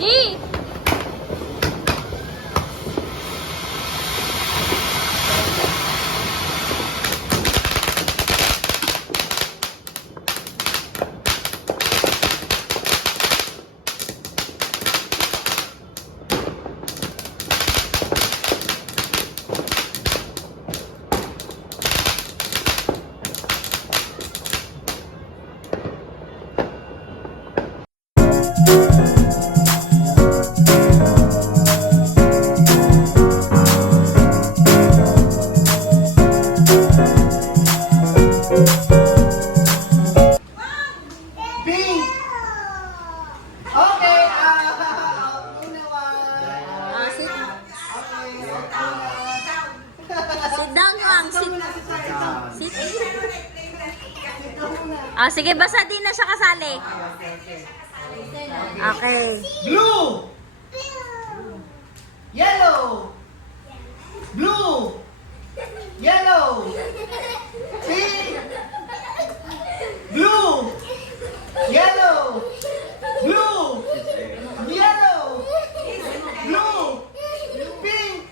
E! Pink! Okay, Sit, Okay, sit down lang. Sit. Sit. Sige, basta di na siya kasali. Okay. Blue! Yellow! Blue! Yellow! Pink! Blue! Yellow! Blue! Yellow! Blue! Pink!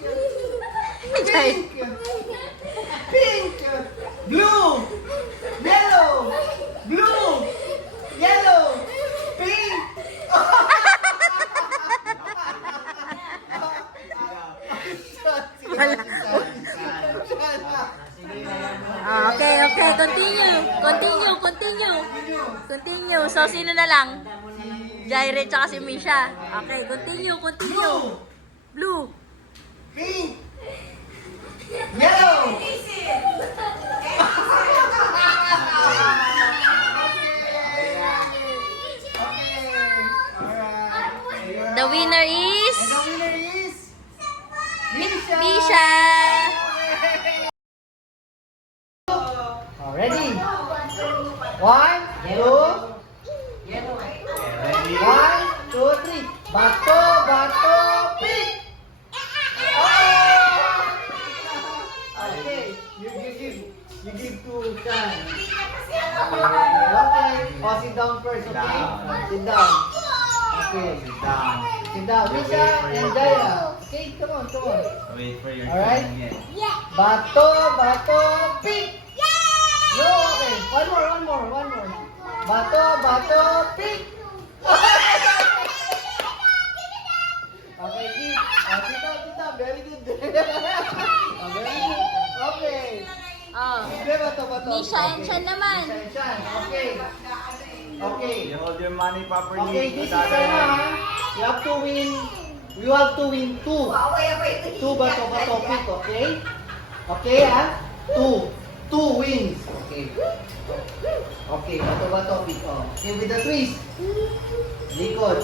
Pink! Pink! Blue! Yellow! Blue! Yellow! Pink! Okay. Continue. So, sino na lang? Jaire tsaka si Misha. Okay, continue. Blue. Pink! Yellow! The winner is And the winner is Misha! Misha. Ready? 1, 2, 1, 2, 3. Bato, pick! Oh! Okay, you give to Chan. Okay, sit down first, okay? Sit down. Okay, sit down. Misha and Jaya. Okay, come on. Wait for your Alright. turn again. Bato, pick! No, okay. One more. Bato, pick! Okay, keep. Tita, very good. Very good. Okay. Oh. Sige, bato. Misha and Chan naman. Misha and Chan. Okay. You hold your money properly. Okay, this is Without time, any- ha? You have to win 2. 2 bato, pick, okay? Okay, ha? 2 wins. Okay, bato, pick. Oh. Okay, with the twist. Likod.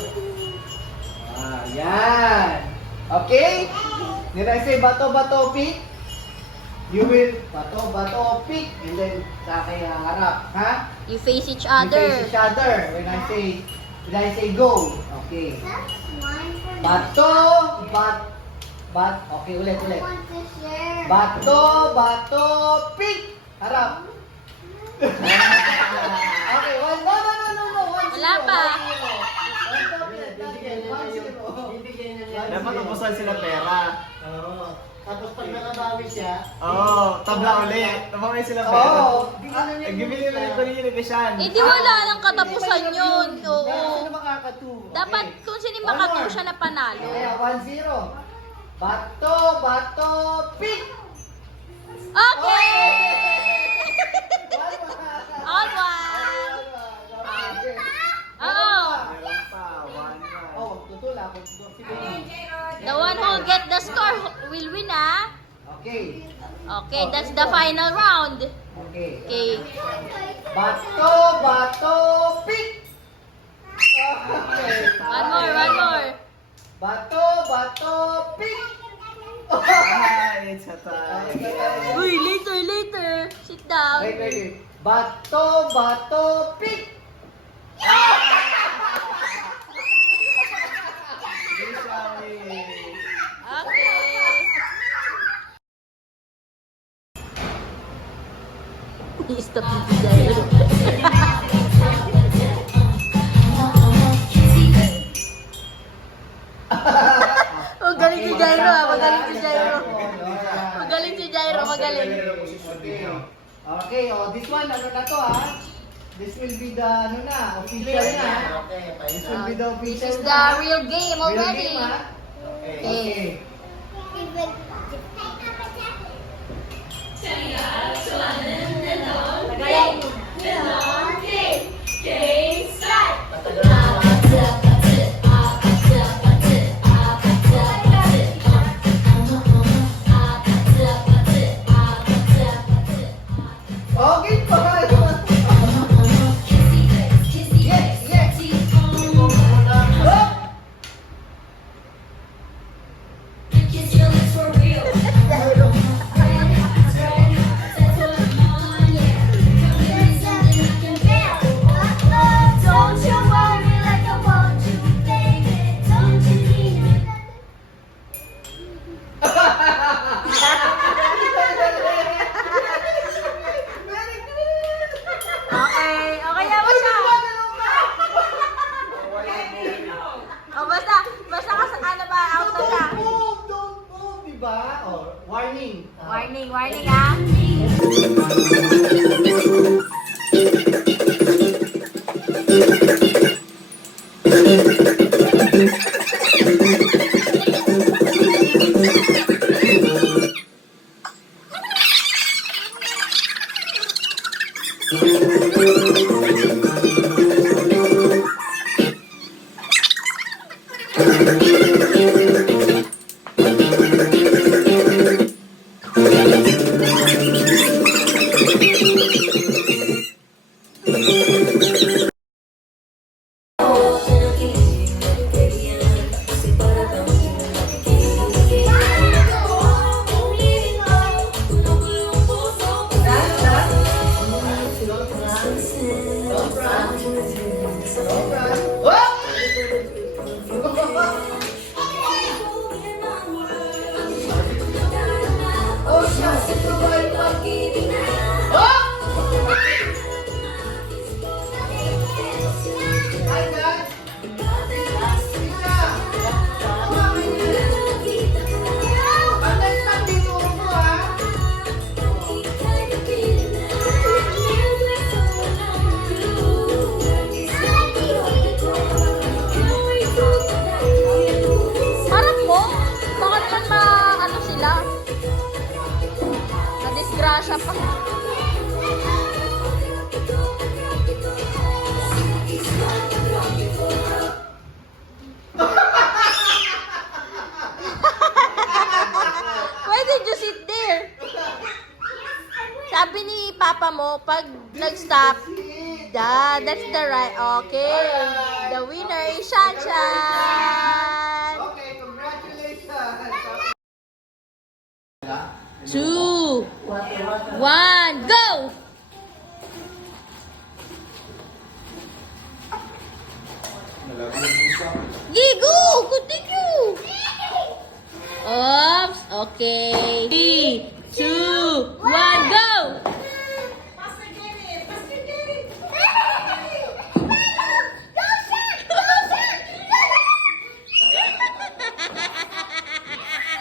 Yan. Okay? Did I say bato, pick? You will bato, pick. And then, sa akin harap. Ha? You face each We other. face each other when I say go. Okay. Bato, okay, ulit. Bato, pick. Harap. Okay, one. No. Wala pa. Dapat ubusan sila pera. Tapos pag nakabawi siya, Tabla ulit. Nabawi sila pera. Nagbibili na rin kanina kay Sean. Eh, di wala lang katapusan yun. Oo. Sino makakatu? Dapat kung sino yung makatu siya na panalo. Kaya 1-0. Bato, pick. Okay! All All one. Oo. Meron pa. One. Oh, tutula ako. The one who will get the score will win, ah. Okay. Okay, that's the final round. Okay. Okay. Bato, pick. Okay. One more. Bato, pick. It's a tie. Uy, later. Sit down. Wait. Bato, pick. Okay. Stop the Okay, this one, ano na to This will be the, official na. Okay, This will be the This official is the real game Real already. game, Okay. Okay. Okay pa. Yes, yes. Oh! Don't you worry like I want you, baby. Don't you need Very good. Okay, okay na ba siya? O basta ka sa ano ba, out na siya. Don't move, diba? Oh, warning. Warning, warning ah. Harap mo? Baka naman ano sila. Na-disgrasya pa. Why did you sit there? Sabi ni Papa mo, pag nag-stop, that's the right. Okay. The winner is Shanshan. Okay, congratulations. 2, 1, go! Gigo! Continue! Oops! Okay. 3, 2, 1, go!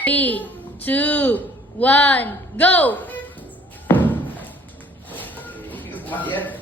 Three, 2, 1, go! Bakit?